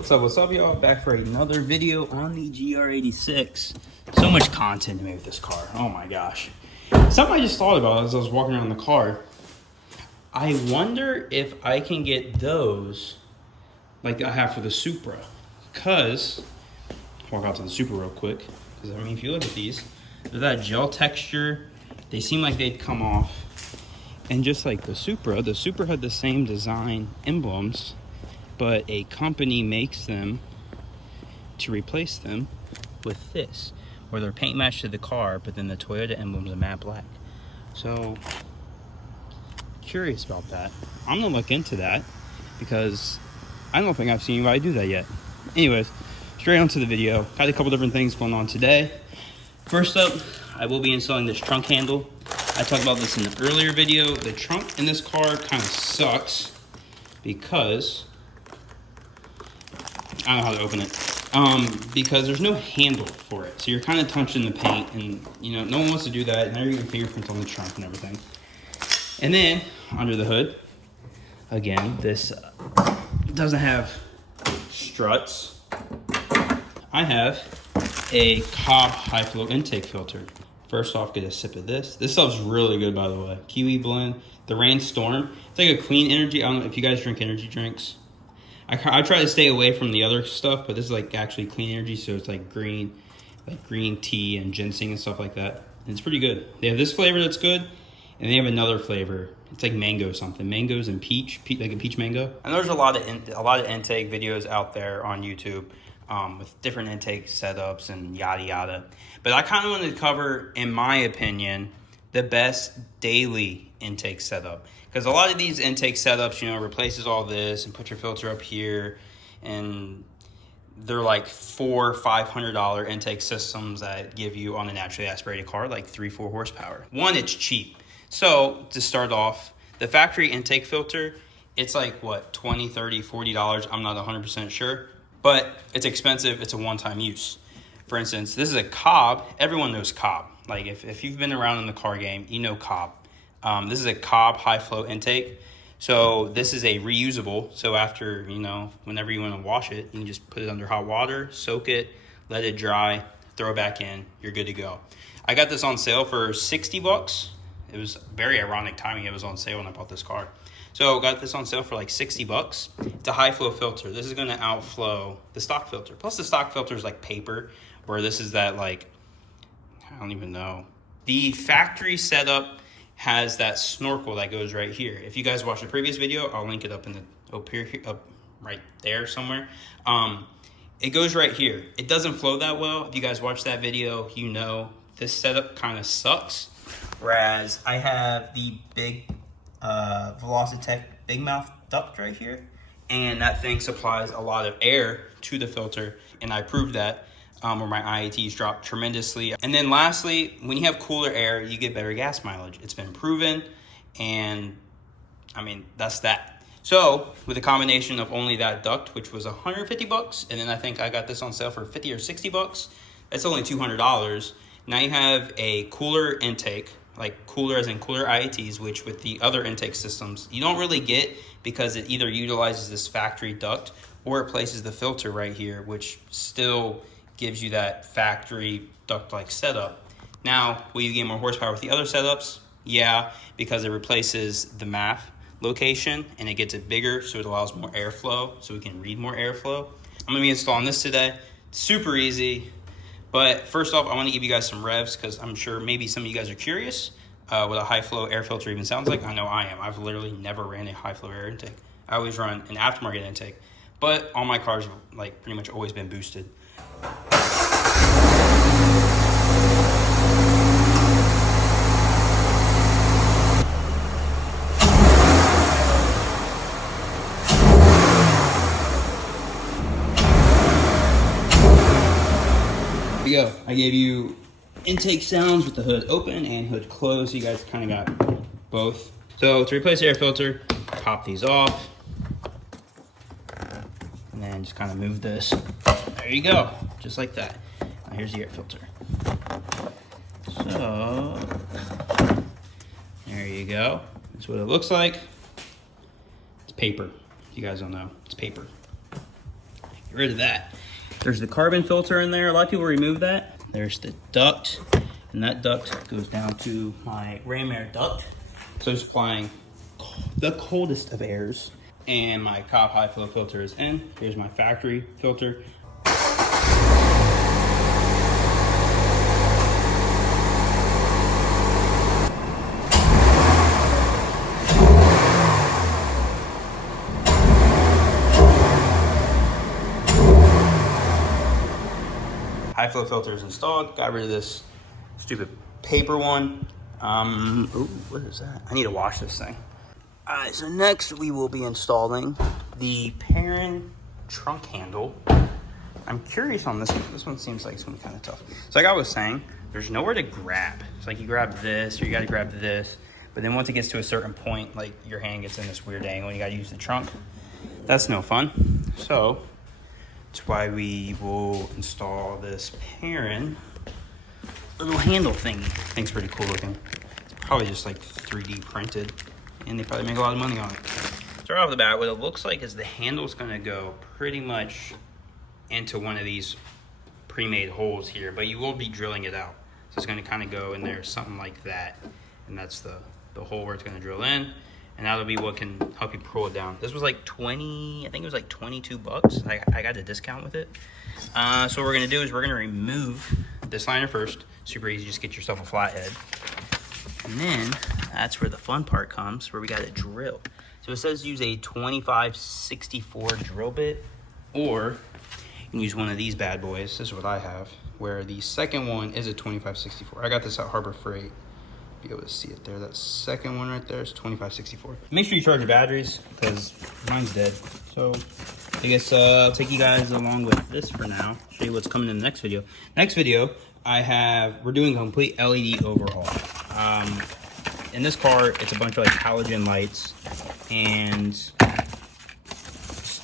What's up, y'all? Back for another video on the GR86. So much content to make with this car. Oh my gosh. Something I just thought about as I was walking around the car. I wonder if I can get those like I have for the Supra. Because, walk out to the Supra real quick. Because, I mean, if you look at these, they're that gel texture. They seem like they'd come off. And just like the Supra had the same design emblems, but a company makes them to replace them with this, where they're paint matched to the car, but then the Toyota emblems are matte black. So, curious about that. I'm gonna look into that because I don't think I've seen anybody do that yet. Anyways, straight on to the video. Got a couple different things going on today. First up, I will be installing this trunk handle. I talked about this in the earlier video. The trunk in this car kind of sucks because I don't know how to open it. Because there's no handle for it. So you're kind of touching the paint and, you know, no one wants to do that. Now you're getting fingerprints on the trunk and everything. And then under the hood, again, this doesn't have struts. I have a Cobb high flow intake filter. First off, get a sip of this. This stuff's really good, by the way. Kiwi blend, the Rainstorm. It's like a clean energy. I don't know if you guys drink energy drinks. I try to stay away from the other stuff, but this is like actually clean energy, so it's like green tea and ginseng and stuff like that. And it's pretty good. They have this flavor that's good, and they have another flavor. It's like mango something, mangoes and peach, like a peach mango. And there's a lot of intake videos out there on YouTube with different intake setups and yada yada. But I kind of wanted to cover, in my opinion, the best daily intake setup. Because a lot of these intake setups, you know, replaces all this and put your filter up here, and they're like $400-500 intake systems that give you on a naturally aspirated car like 3-4 horsepower. One, it's cheap. So to start off, the factory intake filter, it's like what, $20, $30, $40. I'm not 100% sure, but it's expensive. It's a one-time use. For instance, this is a Cobb. Everyone knows Cobb. Like if you've been around in the car game, you know Cobb. This is a Cobb high flow intake. So this is a reusable. So after, you know, whenever you want to wash it, you can just put it under hot water, soak it, let it dry, throw it back in, you're good to go. I got this on sale for $60. It was very ironic timing. It was on sale when I bought this car. So got this on sale for like $60. It's a high flow filter. This is going to outflow the stock filter. Plus the stock filter is like paper, where this is that like, I don't even know. The factory setup has that snorkel that goes right here. If you guys watched the previous video, I'll link it up in the up right there somewhere. It goes right here. It doesn't flow that well. If you guys watched that video, you know this setup kind of sucks. Whereas I have the big Velossa big mouth duct right here, and that thing supplies a lot of air to the filter, and I proved that. Where my IATs drop tremendously. And then lastly, when you have cooler air, you get better gas mileage. It's been proven, and I mean, that's that. So with a combination of only that duct, which was $150, and then I think I got this on sale for $50 or $60, that's only $200. Now you have a cooler intake, like cooler as in cooler IATs, which with the other intake systems, you don't really get, because it either utilizes this factory duct or it places the filter right here, which still gives you that factory duct-like setup. Now, will you gain more horsepower with the other setups? Yeah, because it replaces the MAF location and it gets it bigger, so it allows more airflow, so we can read more airflow. I'm gonna be installing this today. Super easy. But first off, I wanna give you guys some revs, because I'm sure maybe some of you guys are curious what a high flow air filter even sounds like. I know I am. I've literally never ran a high flow air intake. I always run an aftermarket intake, but all my cars have like pretty much always been boosted. Here we go. I gave you intake sounds with the hood open and hood closed, so you guys kind of got both. So to replace the air filter, pop these off, and then just kind of move this. There you go, just like that. Now here's the air filter. So there you go. That's what it looks like. It's paper. If you guys don't know, it's paper. Get rid of that. There's the carbon filter in there. A lot of people remove that. There's the duct, and that duct goes down to my ram air duct. So it's applying the coldest of airs. And my Cobb high flow filter is in. Here's my factory filter. High flow filter is installed. Got rid of this stupid paper one. Ooh, what is that? I need to wash this thing. All right, so next we will be installing the Perrin trunk handle. I'm curious on this one. This one seems like it's gonna be kind of tough. So like I was saying, there's nowhere to grab. It's like you grab this or you gotta grab this. But then once it gets to a certain point, like your hand gets in this weird angle and you gotta use the trunk. That's no fun. So that's why we will install this Perrin little handle thingy. I think it's pretty cool looking. It's probably just like 3D printed, and they probably make a lot of money on it. So right off the bat, what it looks like is the handle's gonna go pretty much into one of these pre-made holes here, but you will be drilling it out. So it's gonna kind of go in there, something like that. And that's the hole where it's gonna drill in. And that'll be what can help you pull it down. This was like I think it was like 22 bucks. I got a discount with it. So what we're gonna do is we're gonna remove this liner first. Super easy, just get yourself a flathead. And then that's where the fun part comes, where we gotta drill. So it says use a 2564 drill bit, or you can use one of these bad boys. This is what I have, where the second one is a 2564. I got this at Harbor Freight. Be able to see it there. That second one right there is 2564. Make sure you charge your batteries because mine's dead. So I guess I'll take you guys along with this for now. Show you what's coming in the next video. Next video, we're doing a complete LED overhaul. In this car, it's a bunch of like halogen lights, and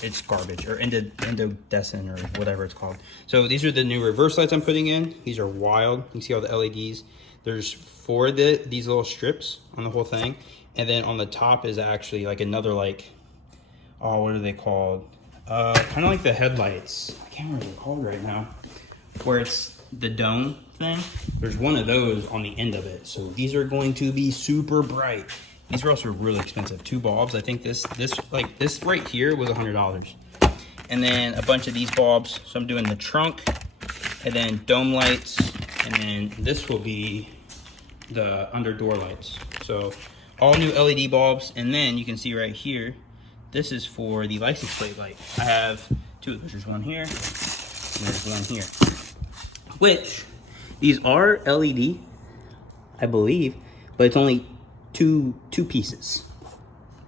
it's garbage, or incandescent, or whatever it's called. So these are the new reverse lights I'm putting in. These are wild. You can see all the LEDs. There's 4 of these little strips on the whole thing, and then on the top is actually like another, like, oh, what are they called? Kind of like the headlights. I can't remember what they're called right now. Where it's the dome thing. There's one of those on the end of it. So these are going to be super bright. These are also really expensive. 2 bulbs. I think this right here was $100. And then a bunch of these bulbs. So I'm doing the trunk, and then dome lights, and then this will be the under door lights. So all new LED bulbs. And then you can see right here, this is for the license plate light. I have 2 of those. There's one here, and there's one here. Which, these are LED, I believe, but it's only two pieces.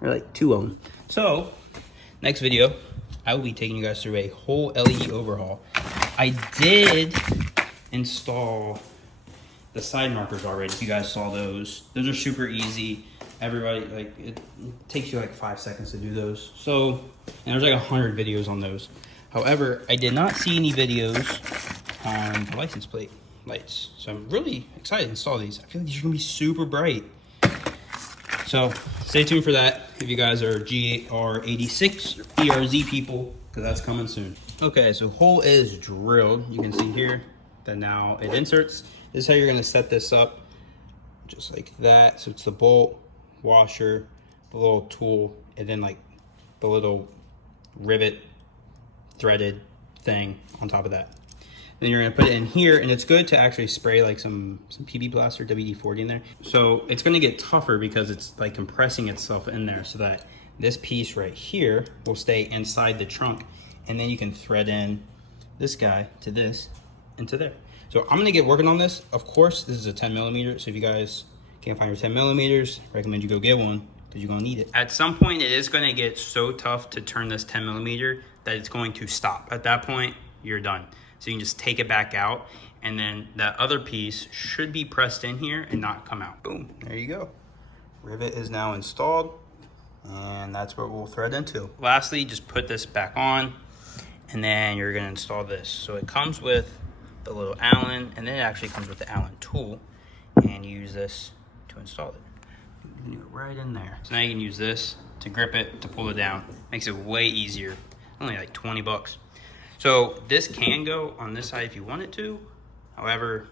Or like 2 of them. So, next video, I will be taking you guys through a whole LED overhaul. I did install the side markers already, if you guys saw those. Those are super easy. Everybody, like, it takes you like 5 seconds to do those. So, and there's like 100 videos on those. However, I did not see any videos on the license plate lights. So I'm really excited to install these. I feel like these are gonna be super bright. So stay tuned for that if you guys are GR86 or BRZ people, because that's coming soon. Okay, so hole is drilled. You can see here that now it inserts. This is how you're gonna set this up, just like that. So it's the bolt, washer, the little tool, and then like the little rivet threaded thing on top of that. Then you're gonna put it in here, and it's good to actually spray like some PB Blast or WD-40 in there. So it's gonna get tougher because it's like compressing itself in there, so that this piece right here will stay inside the trunk, and then you can thread in this guy to this and to there. So I'm gonna get working on this. Of course, this is a 10mm, so if you guys can't find your 10mm, recommend you go get one, because you're gonna need it. At some point, it is gonna get so tough to turn this 10mm that it's going to stop. At that point, you're done. So you can just take it back out, and then that other piece should be pressed in here and not come out. Boom, there you go. Rivet is now installed, and that's what we'll thread into. Lastly, just put this back on, and then you're gonna install this. So it comes with the little Allen, and then it actually comes with the Allen tool, and you use this to install it. You can do it right in there. So now you can use this to grip it, to pull it down. Makes it way easier. Only like 20 bucks. So this can go on this side if you want it to. However,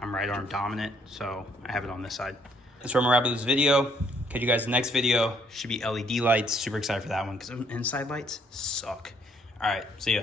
I'm right arm dominant, so I have it on this side. That's where I'm gonna wrap up this video. Catch you guys in the next video. Should be LED lights. Super excited for that one because inside lights suck. All right, see ya.